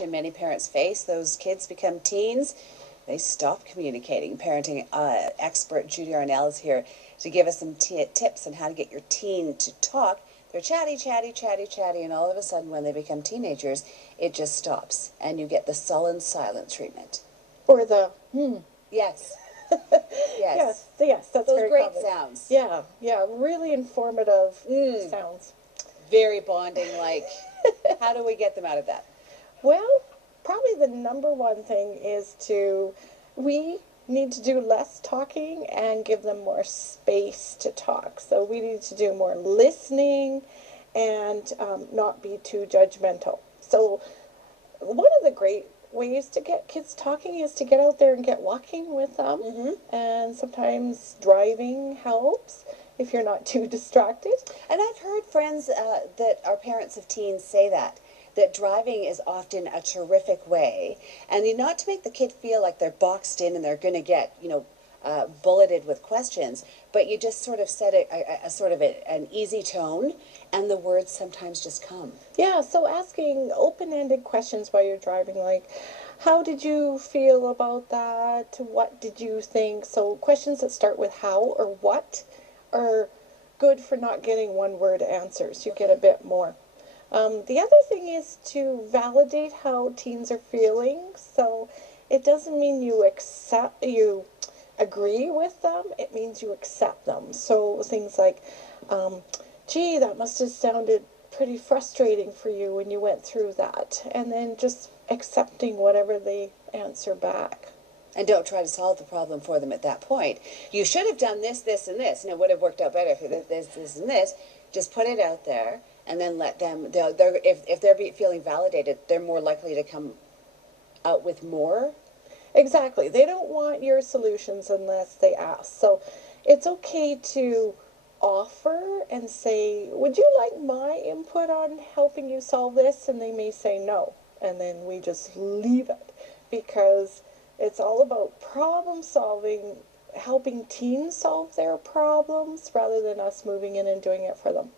many parents face. Those kids become teens, they stop communicating. Parenting expert Judy Arnall is here to give us some tips on how to get your teen to talk. They're chatty, chatty, chatty, chatty, and all of a sudden when they become teenagers, it just stops, and you get the sullen silent treatment. Or the, Yes. Yes, that's those very great common. sounds. Yeah, really informative sounds. Very bonding, like, how do we get them out of that? Well, probably the number one thing is we need to do less talking and give them more space to talk. So we need to do more listening and not be too judgmental. So one of the great ways to get kids talking is to get out there and get walking with them. And sometimes driving helps if you're not too distracted. And I've heard friends that are parents of teens say that driving is often a terrific way, and not to make the kid feel like they're boxed in and they're going to get, bulleted with questions, but you just sort of set a sort of an easy tone, and the words sometimes just come. Yeah, so asking open-ended questions while you're driving, like, how did you feel about that? What did you think? So questions that start with how or what are good for not getting one-word answers. You get a bit more. The other thing is to validate how teens are feeling. So it doesn't mean you agree with them. It means you accept them. So things like, gee, that must have sounded pretty frustrating for you when you went through that. And then just accepting whatever they answer back. And don't try to solve the problem for them at that point. You should have done this, this, and this, and it would have worked out better if you did this, this, and this. Just put it out there, and then let them, if they're feeling validated, they're more likely to come out with more. Exactly. They don't want your solutions unless they ask. So it's okay to offer and say, would you like my input on helping you solve this? And they may say no. And then we just leave it, because it's all about problem solving, helping teens solve their problems rather than us moving in and doing it for them.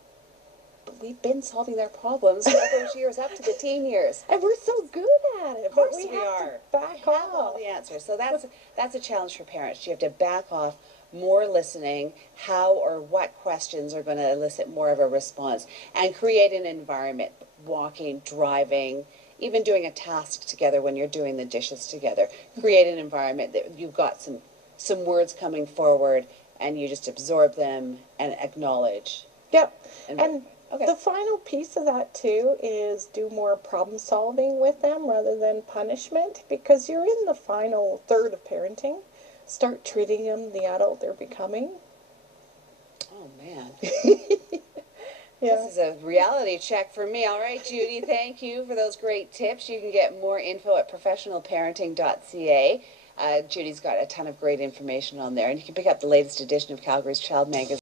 We've been solving their problems all those years up to the teen years. And we're so good at it. Of course but we we have are. To back we off. have all the answers. So that's a challenge for parents. You have to back off, more listening, how or what questions are going to elicit more of a response, and create an environment, walking, driving, even doing a task together when you're doing the dishes together. Create an environment that you've got some words coming forward, and you just absorb them and acknowledge. Yep. And okay. The final piece of that too is do more problem solving with them rather than punishment, because you're in the final third of parenting. Start treating them the adult they're becoming. Oh man. Yeah. This is a reality check for me. All right, Judy, thank you for those great tips. You can get more info at professionalparenting.ca. Judy's got a ton of great information on there, and you can pick up the latest edition of Calgary's Child Magazine.